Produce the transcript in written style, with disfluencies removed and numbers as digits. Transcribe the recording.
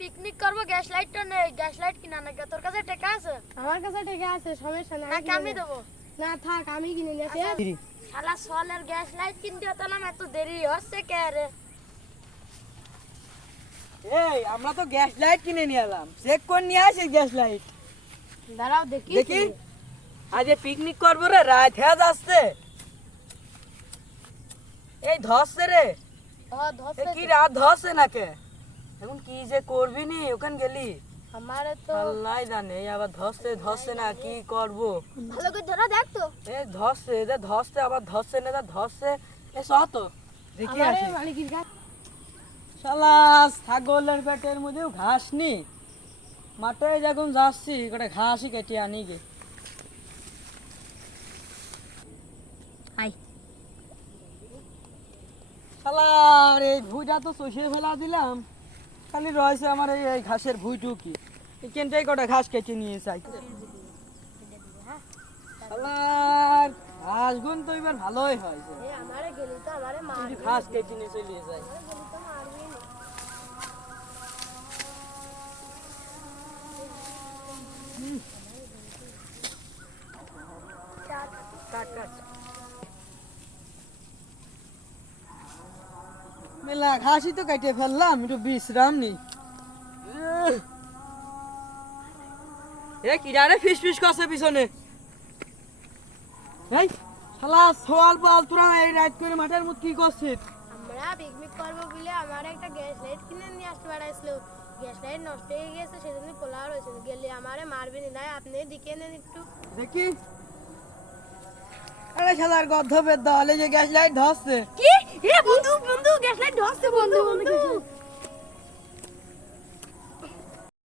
Picnic করব, gas লাইটটা নেই, গ্যাস লাইট কিনা না। তোর কাছে টাকা আছে? আমার কাছে টাকা আছে, সমস্যা নাই। নাকি আমি দেবো? না থাক, আমি কিনে নিয়েছি। শালা সোলার গ্যাস লাইট কিনতে হতাম, এত দেরি হচ্ছে কে রে? এই আমরা তো গ্যাস লাইট কিনে নিয়ে এলাম, চেক করে নিয়ে আসি গ্যাস লাইট। দাঁড়াও দেখি দেখি আজ পিকনিক করবো রে, রাত হয়ে যাচ্ছে। এই ধসছে রে, এ কি রাত ধসছে নাকে? এখন কি যে করবি নি ওখান গেলি? আমারে তো আল্লাহ জানে, এই আবার ধসছে ধসছে না, কি করব? ভালো করে ধরো, দেখ তো। এ ধসছে, এ ধসছে আবার ধসছে না, এটা ধসছে। এ চ তো দেখি আমারে আসি। মালিকের কাছে শালা ছাগলের পেটের মধ্যেও ঘাস নি, মাঠে যখন যাচ্ছি কটা ঘাসই কেটে আনি গে। হাই শালার এই ভুইটা তো চষিয়ে ফেলা দিলাম, খালি রয়েছে আমার এই এই ঘাসের ভুইটুকি। এখানটাই কটা ঘাস কেটে নিয়ে চাই। শালার ঘাস গুন তো এবার ভালোই হয়েছে, আমারে গেলি তো আমারে যদি ঘাস কেটে নিয়ে চলে যায়। মারবি না। কাট কাট মেলা ঘাসই তো কেটে ফেললাম, একটু বিশ্রাম নি। এ কিরারে ফিস ফিস করছে পিছনে? এই শালা সোয়াল পাল, তোরা এই রাত করে মাঠের মধ্যে কি করছিস? আমরা পিকনিক করবো বলে আমার একটা গ্যাস লাইট কিনে নিয়ে আসতে পারাইছিল। গ্যাস লাইট নষ্ট হয়ে গেছে, সেজন্য পোলা রয়েছে। গেলে আমারে মারবি না, আপনি দিকে নেন একটু। দেখি আরে শালার গদ্ধবের দল, এই যে গ্যাস লাইট ধরছে। কি? এ বন্ধু বন্ধু, গ্যাস লাইট ধরছে বন্ধু বন্ধু।